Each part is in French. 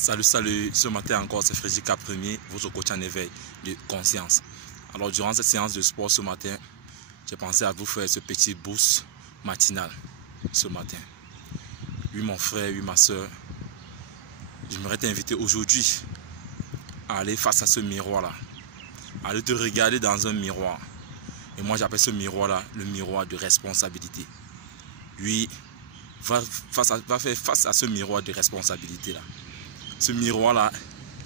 Salut, ce matin encore c'est Frédéric Premier, votre coach en éveil de conscience. Alors durant cette séance de sport ce matin, j'ai pensé à vous faire ce petit boost matinal ce matin. Oui mon frère, oui ma soeur, j'aimerais t'inviter aujourd'hui à aller face à ce miroir là, à aller te regarder dans un miroir. Et moi j'appelle ce miroir là le miroir de responsabilité. Oui, va faire face à ce miroir de responsabilité là. Ce miroir-là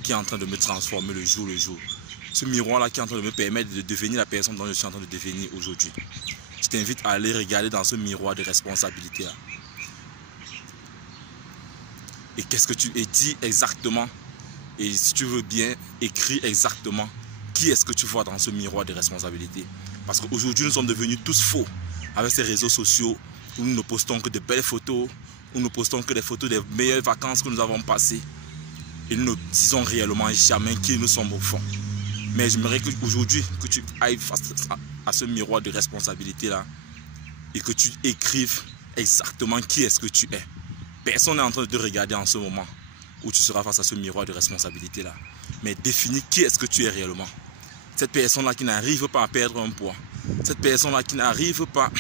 qui est en train de me transformer le jour le jour. Ce miroir-là qui est en train de me permettre de devenir la personne dont je suis en train de devenir aujourd'hui. Je t'invite à aller regarder dans ce miroir de responsabilité-là. Et qu'est-ce que tu dis exactement? Et si tu veux bien, écris exactement qui est-ce que tu vois dans ce miroir de responsabilité. Parce qu'aujourd'hui, nous sommes devenus tous faux avec ces réseaux sociaux où nous ne postons que de belles photos, où nous postons que des photos des meilleures vacances que nous avons passées. Et nous ne disons réellement jamais qui nous sommes au fond. Mais j'aimerais qu'aujourd'hui, que tu ailles face à ce miroir de responsabilité là et que tu écrives exactement qui est-ce que tu es. Personne n'est en train de te regarder en ce moment où tu seras face à ce miroir de responsabilité là. Mais définis qui est-ce que tu es réellement. Cette personne là qui n'arrive pas à perdre un poids. Cette personne là qui n'arrive pas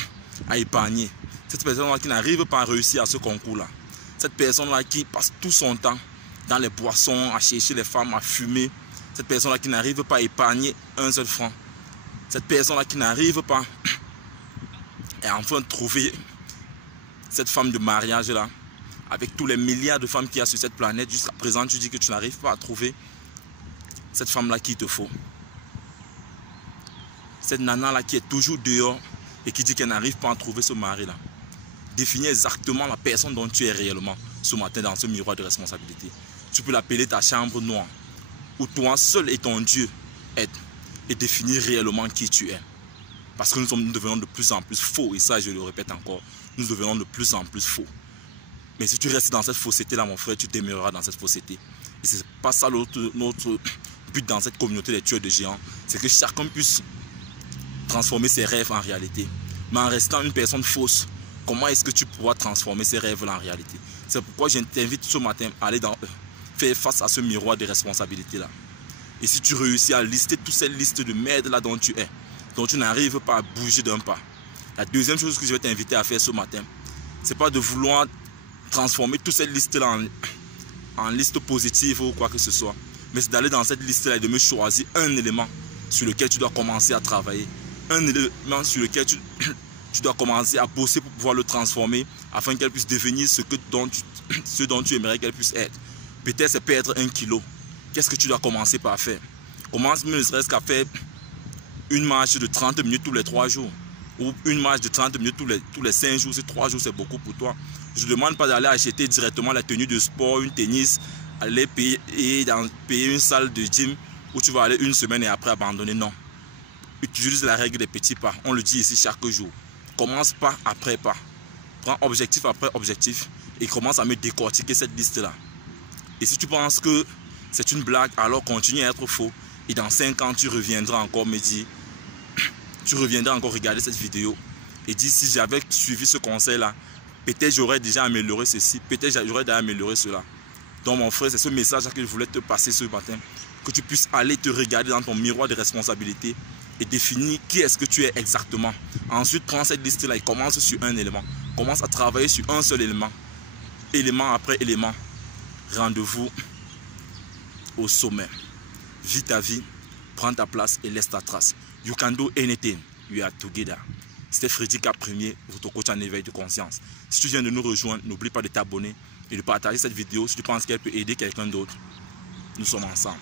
à épargner. Cette personne là qui n'arrive pas à réussir à ce concours là. Cette personne là qui passe tout son temps dans les boissons, à chercher les femmes, à fumer. Cette personne-là qui n'arrive pas à épargner un seul franc. Cette personne-là qui n'arrive pas à enfin trouver cette femme de mariage-là. Avec tous les milliards de femmes qu'il y a sur cette planète, jusqu'à présent, tu dis que tu n'arrives pas à trouver cette femme-là qu'il te faut. Cette nana-là qui est toujours dehors et qui dit qu'elle n'arrive pas à trouver ce mari-là. Définis exactement la personne dont tu es réellement ce matin dans ce miroir de responsabilité. Tu peux l'appeler ta chambre noire, où toi seul et ton Dieu est et définir réellement qui tu es. Parce que nous devenons de plus en plus faux, et ça je le répète encore, nous devenons de plus en plus faux. Mais si tu restes dans cette fausseté là mon frère, tu demeureras dans cette fausseté. Et c'est pas ça notre but dans cette communauté des tueurs de géants, c'est que chacun puisse transformer ses rêves en réalité. Mais en restant une personne fausse, comment est-ce que tu pourras transformer ces rêves là en réalité? C'est pourquoi je t'invite ce matin à aller faire face à ce miroir de responsabilité là. Et si tu réussis à lister toutes ces listes de merde là dont tu es, dont tu n'arrives pas à bouger d'un pas. La deuxième chose que je vais t'inviter à faire ce matin, c'est pas de vouloir transformer toutes ces listes là en liste positive ou quoi que ce soit. Mais c'est d'aller dans cette liste là et de me choisir un élément sur lequel tu dois commencer à travailler. Un élément sur lequel tu dois commencer à bosser pour pouvoir le transformer afin qu'elle puisse devenir ce dont tu aimerais qu'elle puisse être. Peut-être c'est perdre 1 kilo. Qu'est-ce que tu dois commencer par faire? Commence ne serait-ce qu'à faire une marche de 30 minutes tous les 3 jours. Ou une marche de 30 minutes tous les 5 jours. Si 3 jours c'est beaucoup pour toi. Je ne demande pas d'aller acheter directement la tenue de sport, une tennis, aller payer une salle de gym où tu vas aller une semaine et après abandonner. Non. Utilise la règle des petits pas. On le dit ici chaque jour. Commence pas après pas. Prends objectif après objectif et commence à me décortiquer cette liste-là. Et si tu penses que c'est une blague, alors continue à être faux. Et dans 5 ans, tu reviendras encore me dire, tu reviendras encore regarder cette vidéo et dire si j'avais suivi ce conseil-là, peut-être j'aurais déjà amélioré ceci, peut-être j'aurais déjà amélioré cela. Donc mon frère, c'est ce message-là que je voulais te passer ce matin. Que tu puisses aller te regarder dans ton miroir de responsabilité et définir qui est-ce que tu es exactement. Ensuite, prends cette liste-là et commence sur un élément. Commence à travailler sur un seul élément. Élément après élément. Rendez-vous au sommet. Vis ta vie, prends ta place et laisse ta trace. You can do anything. We are together. C'était Frédéric Premier, votre coach en éveil de conscience. Si tu viens de nous rejoindre, n'oublie pas de t'abonner et de partager cette vidéo si tu penses qu'elle peut aider quelqu'un d'autre. Nous sommes ensemble.